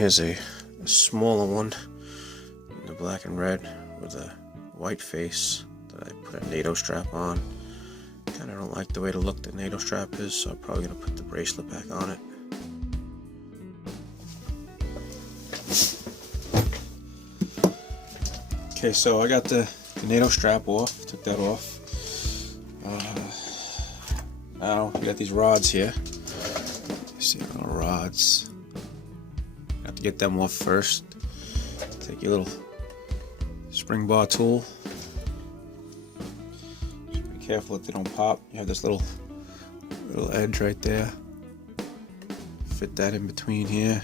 here's a smaller one in the black and red with a white face that I put a NATO strap on. Kinda don't like the way the look the NATO strap is, so I'm probably gonna put the bracelet back on it. Okay, so I got the NATO strap off, took that off. Now we got these rods here. You see little rods. Have to get them off first. Take your little spring bar tool. Just be careful that they don't pop. You have this little edge right there. Fit that in between here.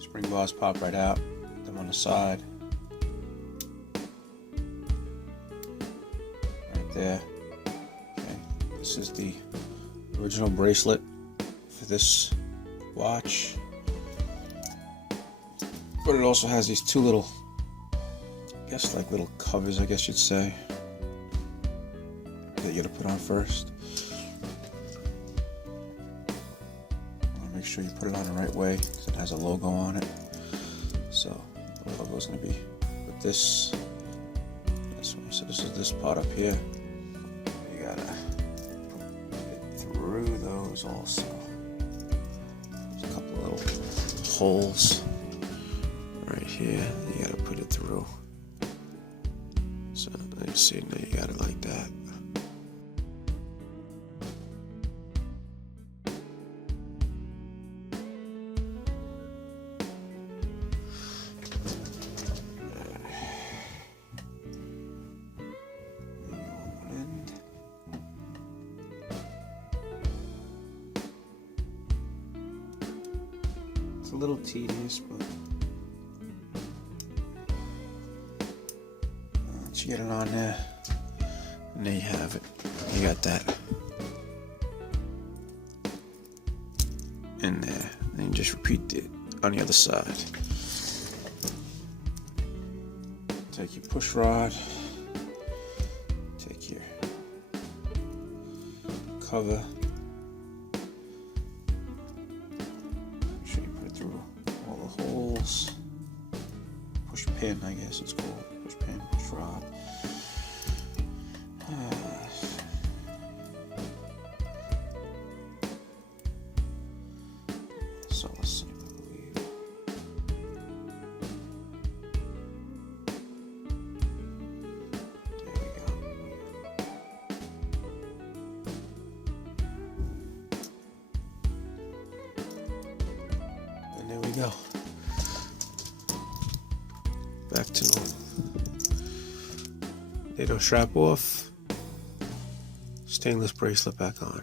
Spring bars pop right out, put them on the side. Right there. Okay. This is the original bracelet for this watch. But it also has these two little, I guess like little covers, I guess you'd say, that you gotta put on first. Make sure you put it on the right way so it has a logo on it. So the logo is going to be with this one. So this is this part up here. You gotta get through those also. There's a couple little holes right here. You gotta put it through. So you see, now you got it like that. It's a little tedious, but once you get it on there, and there you have it. You got that in there. Then you just repeat it on the other side. Take your push rod, take your cover. Through all the holes. Push pin, I guess it's called. Push pin, push rod. So let's see, I believe. There we go. And there we go. Back to normal. NATO strap off. Stainless bracelet back on.